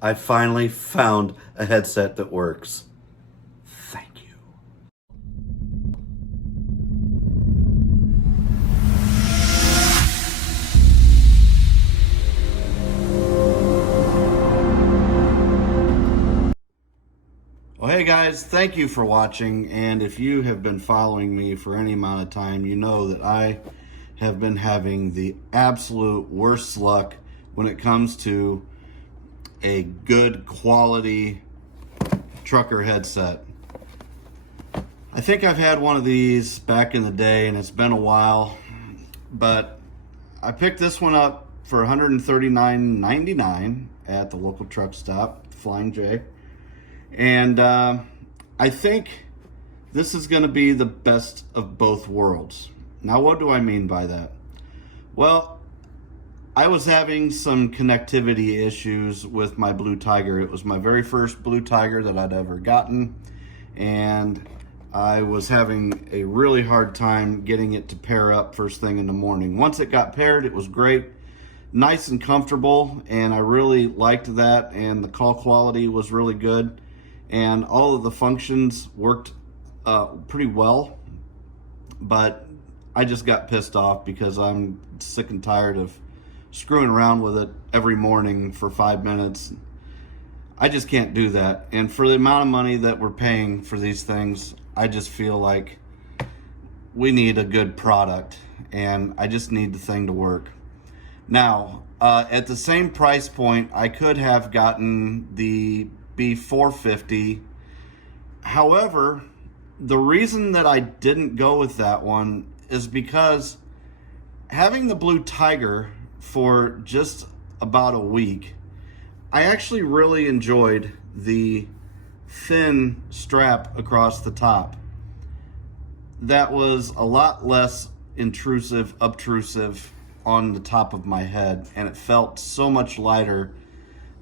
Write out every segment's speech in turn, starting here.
I finally found a headset that works. Thank you. Well, hey guys, thank you for watching. And if you have been following me for any amount of time, you know that I have been having the absolute worst luck when it comes to a good quality trucker headset. I think I've had one of these back in the day and it's been a while, but I picked this one up for $139.99 at the local truck stop, Flying J. And I think this is going to be the best of both worlds. Now, what do I mean by that? Well, I was having some connectivity issues with my Blue Tiger. It was my very first Blue Tiger that I'd ever gotten, and I was having a really hard time getting it to pair up first thing in the morning. Once it got paired, it was great, nice and comfortable, and I really liked that, and the call quality was really good, and all of the functions worked pretty well, but I just got pissed off because I'm sick and tired of screwing around with it every morning for 5 minutes. I just can't do that. And for the amount of money that we're paying for these things, I just feel like we need a good product, and I just need the thing to work. Now, at the same price point, I could have gotten the B350. However, the reason that I didn't go with that one is because having the Blue Tiger for just about a week, I actually really enjoyed the thin strap across the top. That was a lot less obtrusive on the top of my head, and it felt so much lighter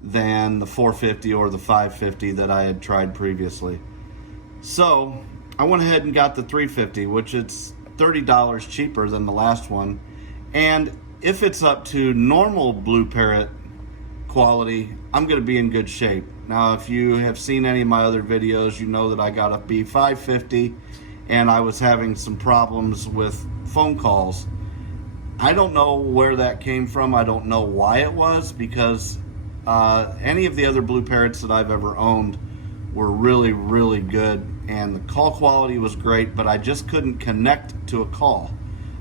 than the 450 or the 550 that I had tried previously. So I went ahead and got the 350, which it's $30 cheaper than the last one. And if it's up to normal Blueparrott quality, I'm going to be in good shape. Now, if you have seen any of my other videos, you know that I got a B550 and I was having some problems with phone calls. I don't know where that came from. I don't know why it was, because any of the other Blueparrotts that I've ever owned were really, really good, and the call quality was great, but I just couldn't connect to a call.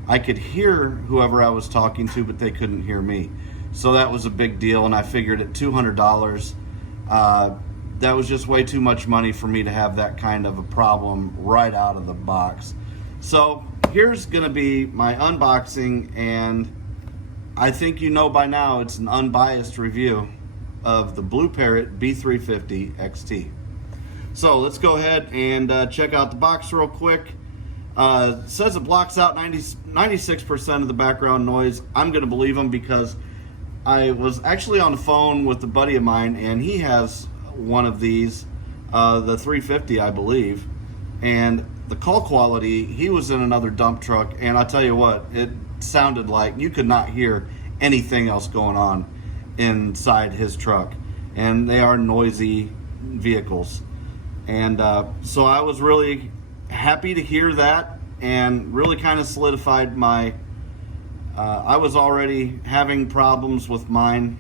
I could hear whoever I was talking to, but they couldn't hear me. So that was a big deal, and I figured at $200, that was just way too much money for me to have that kind of a problem right out of the box. So here's gonna be my unboxing, and I think you know by now it's an unbiased review of the Blueparrott B350-XT. So let's go ahead and check out the box real quick. It says it blocks out 96% of the background noise. I'm going to believe them because I was actually on the phone with a buddy of mine, and he has one of these, the 350, I believe. And the call quality, he was in another dump truck, and I tell you what, it sounded like you could not hear anything else going on inside his truck. And they are noisy vehicles. And so I was really happy to hear that, and really kind of solidified my I was already having problems with mine,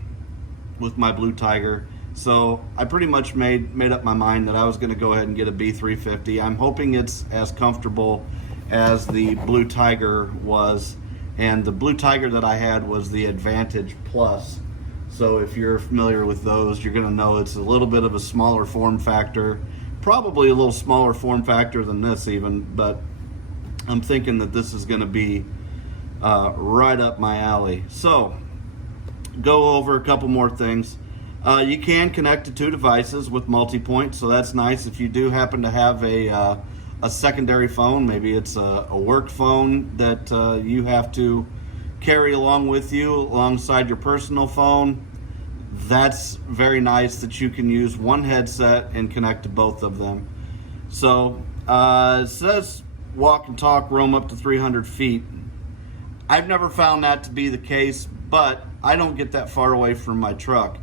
with my Blue Tiger, so I pretty much made up my mind that I was going to go ahead and get a B350. I'm hoping it's as comfortable as the Blue Tiger was, and the Blue Tiger that I had was the Advantage Plus. So if you're familiar with those, you're going to know it's a little bit of a smaller form factor. Probably a little smaller form factor than this even, but I'm thinking that this is going to be right up my alley. So, go over a couple more things. You can connect to two devices with multi-point, so that's nice. If you do happen to have a secondary phone, maybe it's a work phone that you have to carry along with you alongside your personal phone, that's very nice that you can use one headset and connect to both of them. So it says walk and talk, roam up to 300 feet. I've never found that to be the case, but I don't get that far away from my truck.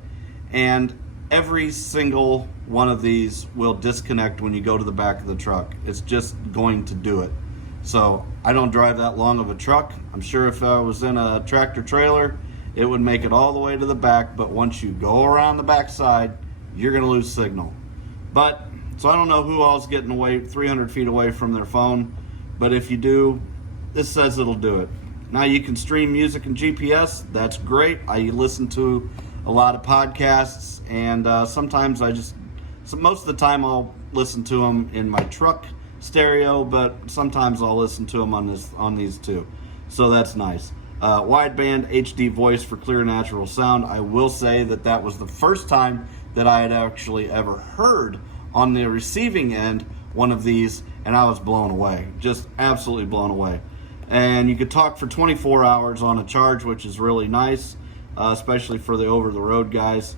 And every single one of these will disconnect when you go to the back of the truck. It's just going to do it. So I don't drive that long of a truck. I'm sure if I was in a tractor trailer, it would make it all the way to the back, but once you go around the back side, you're gonna lose signal. But, so I don't know who all's getting away 300 feet away from their phone, but if you do, this says it'll do it. Now you can stream music and GPS, that's great. I listen to a lot of podcasts, and sometimes most of the time I'll listen to them in my truck stereo, but sometimes I'll listen to them on these too. So that's nice. Wideband HD voice for clear natural sound. I will say that was the first time that I had actually ever heard on the receiving end one of these, and I was blown away, just absolutely blown away. And you could talk for 24 hours on a charge, which is really nice, especially for the over-the-road guys.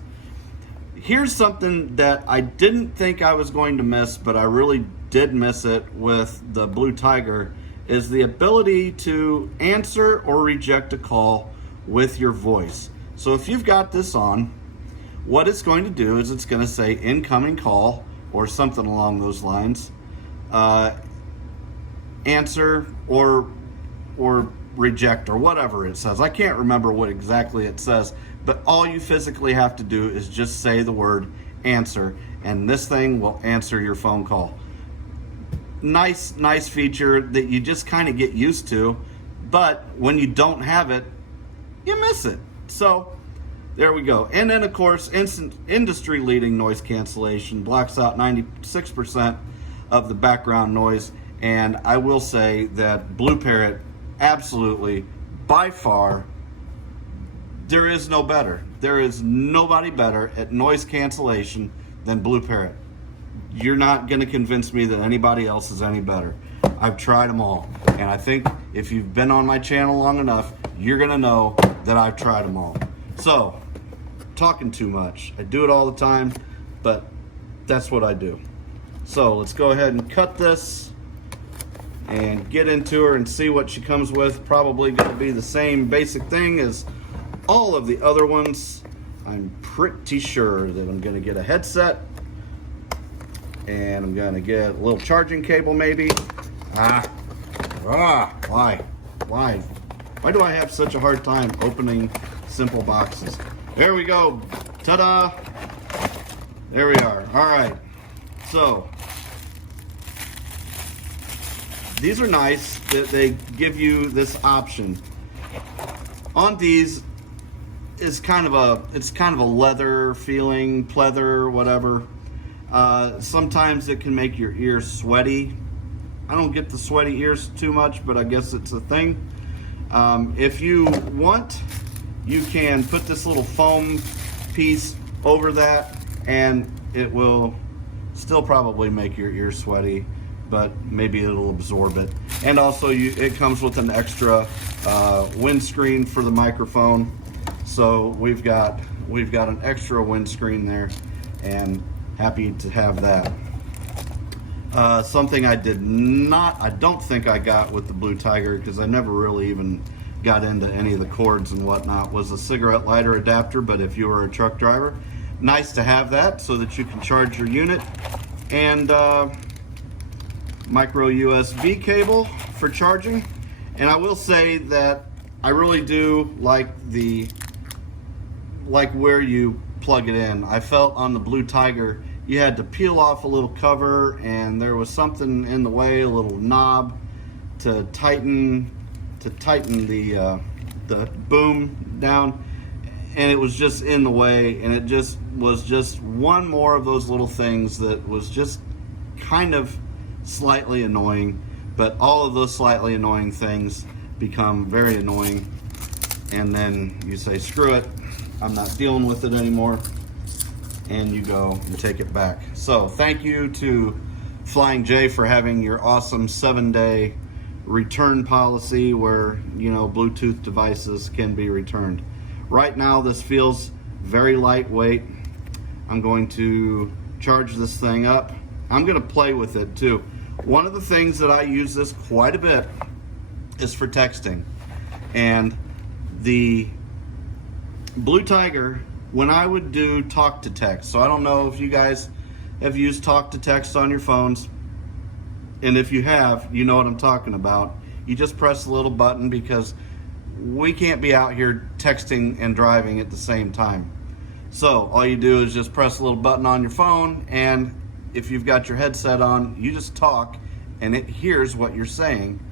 Here's something that I didn't think I was going to miss, but I really did miss it with the Blue Tiger, is the ability to answer or reject a call with your voice. So if you've got this on, what it's going to do is it's going to say incoming call or something along those lines, answer or reject or whatever it says. I can't remember what exactly it says, but all you physically have to do is just say the word answer, and this thing will answer your phone call. Nice feature that you just kind of get used to, but when you don't have it, you miss it. So there we go. And then of course, industry leading noise cancellation, blocks out 96% of the background noise. And I will say that Blueparrott, absolutely, by far, there is no better. There is nobody better at noise cancellation than Blueparrott. You're not going to convince me that anybody else is any better. I've tried them all. And I think if you've been on my channel long enough, you're going to know that I've tried them all. So, talking too much. I do it all the time, but that's what I do. So, let's go ahead and cut this and get into her and see what she comes with. Probably going to be the same basic thing as all of the other ones. I'm pretty sure that I'm going to get a headset, and I'm going to get a little charging cable maybe. Why do I have such a hard time opening simple boxes? There we go. Ta-da! There we are. All right. So these are nice that they give you this option. On these is kind of a leather feeling, pleather, whatever. Sometimes it can make your ears sweaty. I don't get the sweaty ears too much, but I guess it's a thing. If you want, you can put this little foam piece over that, and it will still probably make your ears sweaty, but maybe it'll absorb it. And also, it comes with an extra windscreen for the microphone. So we've got an extra windscreen there, and happy to have that. Something I don't think I got with the Blue Tiger, because I never really even got into any of the cords and whatnot, was a cigarette lighter adapter. But if you were a truck driver, nice to have that so that you can charge your unit. And micro USB cable for charging. And I will say that I really do like where you plug it in. I felt on the Blue Tiger you had to peel off a little cover, and there was something in the way, a little knob to tighten the boom down, and it was just in the way, and it just was just one more of those little things that was just kind of slightly annoying. But all of those slightly annoying things become very annoying, and then you say, screw it, I'm not dealing with it anymore, and you go and take it back. So thank you to Flying J for having your awesome 7-day return policy where, you know, Bluetooth devices can be returned. Right now this feels very lightweight. I'm going to charge this thing up. I'm going to play with it too. One of the things that I use this quite a bit is for texting, and the Blue Tiger when I would do talk to text, so I don't know if you guys have used talk to text on your phones, and if you have, you know what I'm talking about. You just press a little button because we can't be out here texting and driving at the same time. So all you do is just press a little button on your phone, and if you've got your headset on, you just talk and it hears what you're saying.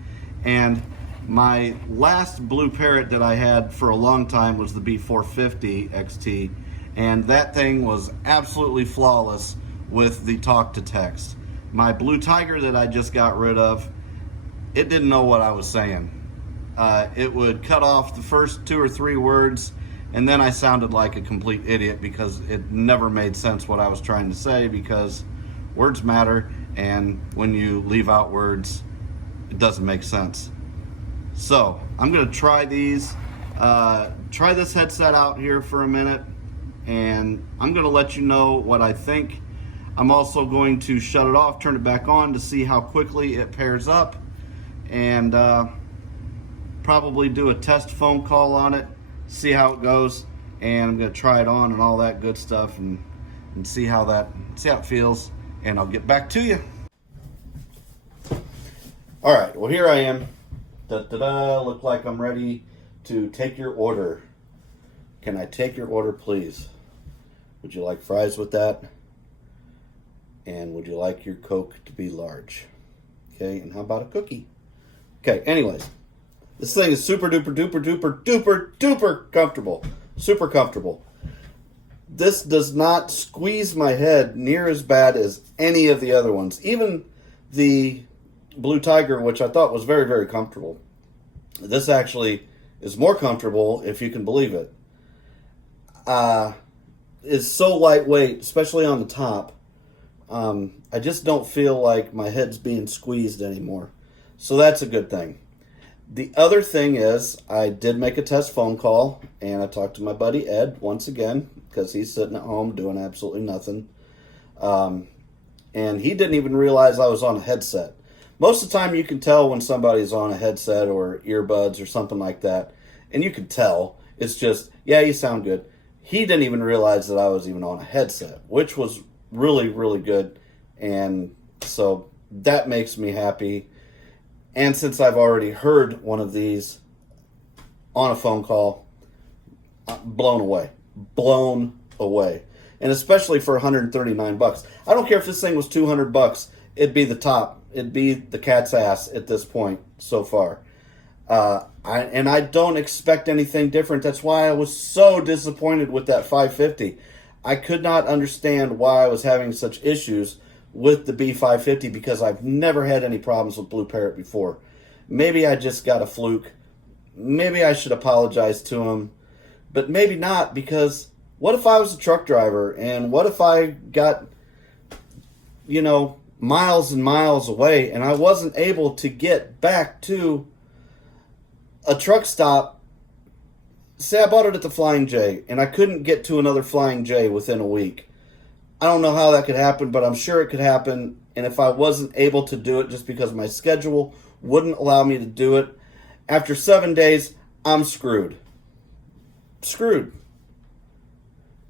And my last Blueparrott that I had for a long time was the B350-XT, and that thing was absolutely flawless with the talk to text. My Blue Tiger that I just got rid of, it didn't know what I was saying. It would cut off the first 2 or 3 words, and then I sounded like a complete idiot because it never made sense what I was trying to say, because words matter, and when you leave out words, it doesn't make sense. So I'm gonna try these, try this headset out here for a minute, and I'm gonna let you know what I think. I'm also going to shut it off, turn it back on to see how quickly it pairs up, and probably do a test phone call on it, see how it goes, and I'm gonna try it on and all that good stuff, and see how it feels, and I'll get back to you. All right, well, here I am. Look like I'm ready to take your order. Can I take your order, please? Would you like fries with that? And would you like your Coke to be large? Okay, and how about a cookie? Okay, anyways, this thing is super duper duper duper duper duper comfortable. Super comfortable. This does not squeeze my head near as bad as any of the other ones. Even the Blue Tiger, which I thought was very, very comfortable. This actually is more comfortable, if you can believe it. It's so lightweight, especially on the top. I just don't feel like my head's being squeezed anymore. So that's a good thing. The other thing is, I did make a test phone call, and I talked to my buddy Ed once again, because he's sitting at home doing absolutely nothing. And he didn't even realize I was on a headset. Most of the time you can tell when somebody's on a headset or earbuds or something like that, and you can tell. It's just, yeah, you sound good. He didn't even realize that I was even on a headset, which was really, really good. And so that makes me happy. And since I've already heard one of these on a phone call, I'm blown away. Blown away. And especially for $139. I don't care if this thing was $200. It'd be the top. It'd be the cat's ass at this point so far. I don't expect anything different. That's why I was so disappointed with that 550. I could not understand why I was having such issues with the B550, because I've never had any problems with Blueparrott before. Maybe I just got a fluke. Maybe I should apologize to him. But maybe not, because what if I was a truck driver, and what if I got, miles and miles away, and I wasn't able to get back to a truck stop? Say I bought it at the Flying J, and I couldn't get to another Flying J within a week. I don't know how that could happen, but I'm sure it could happen. And if I wasn't able to do it just because my schedule wouldn't allow me to do it, after 7 days, I'm screwed. Screwed.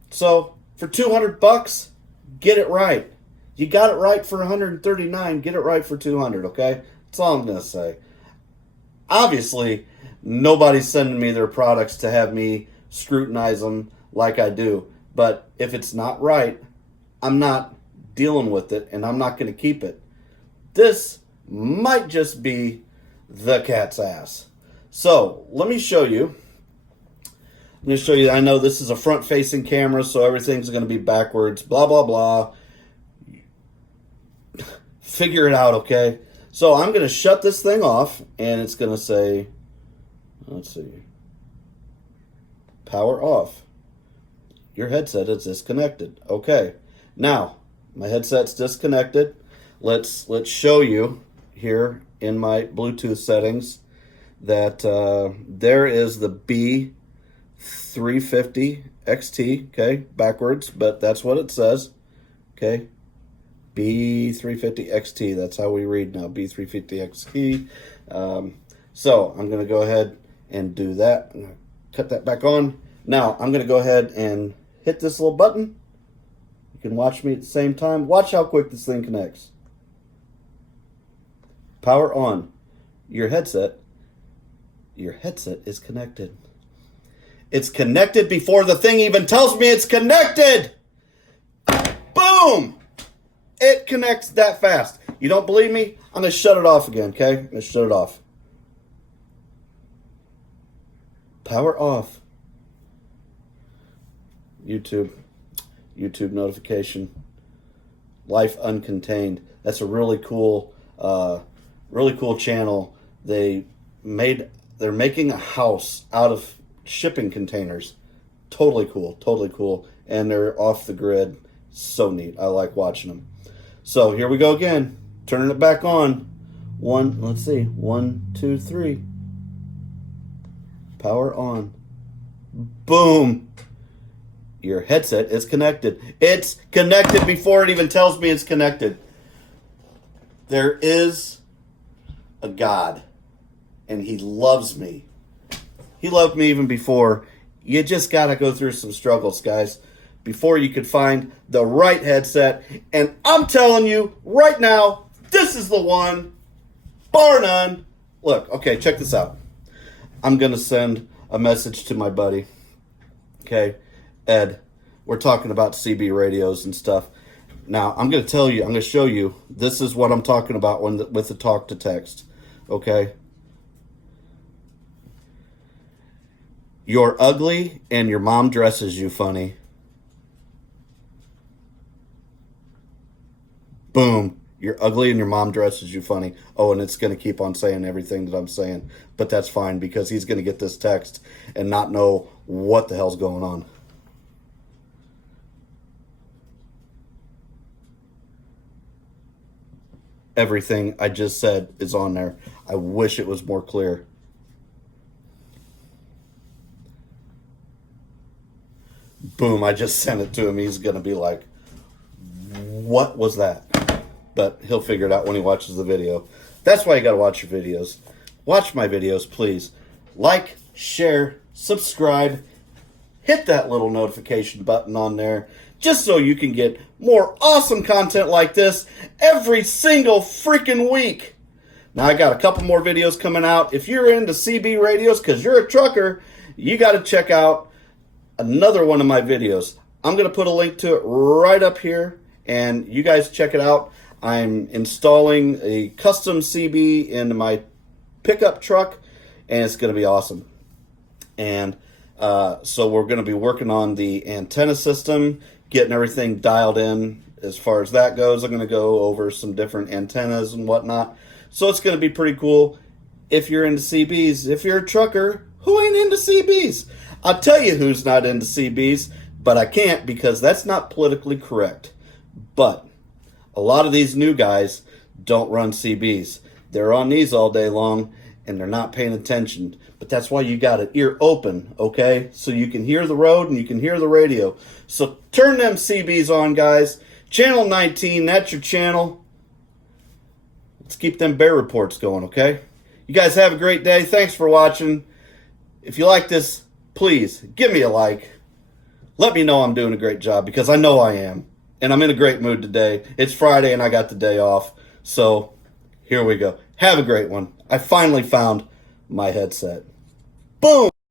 So for $200, get it right. You got it right for $139. Get it right for $200. Okay, that's all I'm gonna say. Obviously, nobody's sending me their products to have me scrutinize them like I do. But if it's not right, I'm not dealing with it, and I'm not going to keep it. This might just be the cat's ass. So let me show you. I'm going to show you. I know this is a front-facing camera, so everything's going to be backwards. Blah, blah, blah. Figure it out, okay? So I'm going to shut this thing off, and it's going to say, let's see, power off. Your headset is disconnected. Okay. Now, my headset's disconnected. Let's show you here in my Bluetooth settings that there is the B350-XT, okay, backwards, but that's what it says, okay, B350-XT, that's how we read now, B350-XT. So I'm going to go ahead and do that. I'm going to cut that back on. Now, I'm going to go ahead and hit this little button. You can watch me at the same time. Watch how quick this thing connects. Power on. Your headset is connected. It's connected before the thing even tells me it's connected. Boom! It connects that fast. You don't believe me? I'm going to shut it off again, okay? I'm going to shut it off. Power off. YouTube notification. Life Uncontained. That's a really cool channel. They're making a house out of shipping containers. Totally cool. And they're off the grid. So neat. I like watching them. So here we go again. Turning it back on. Let's see. 1, 2, 3. Power on. Boom. Your headset is connected. It's connected before it even tells me it's connected. There is a God, and He loves me. He loved me even before. You just got to go through some struggles, guys, before you could find the right headset. And I'm telling you right now, this is the one, bar none. Look, okay, check this out. I'm going to send a message to my buddy. Okay, Ed, we're talking about CB radios and stuff. Now, I'm going to show you, this is what I'm talking about with the talk to text. Okay? You're ugly and your mom dresses you funny. Boom. You're ugly and your mom dresses you funny. Oh, and it's going to keep on saying everything that I'm saying. But that's fine because he's going to get this text and not know what the hell's going on. Everything I just said is on there. I wish it was more clear. Boom, I just sent it to him. He's going to be like, what was that? But he'll figure it out when he watches the video. That's why you got to watch your videos. Watch my videos, please. Like, share, subscribe. Hit that little notification button on there just so you can get more awesome content like this every single freaking week. Now, I got a couple more videos coming out. If you're into CB radios because you're a trucker, you got to check out another one of my videos. I'm going to put a link to it right up here, and you guys check it out. I'm installing a custom CB into my pickup truck, and it's going to be awesome. And so we're going to be working on the antenna system, getting everything dialed in as far as that goes. I'm going to go over some different antennas and whatnot. So it's going to be pretty cool if you're into CBs. If you're a trucker, who ain't into CBs? I'll tell you who's not into CBs, but I can't because that's not politically correct. But a lot of these new guys don't run CBs. They're on these all day long, and they're not paying attention. But that's why you got an ear open, okay? So you can hear the road and you can hear the radio. So turn them CBs on, guys. Channel 19, that's your channel. Let's keep them bear reports going, okay? You guys have a great day. Thanks for watching. If you like this, please give me a like. Let me know I'm doing a great job because I know I am. And I'm in a great mood today. It's Friday and I got the day off. So here we go. Have a great one. I finally found my headset. Boom!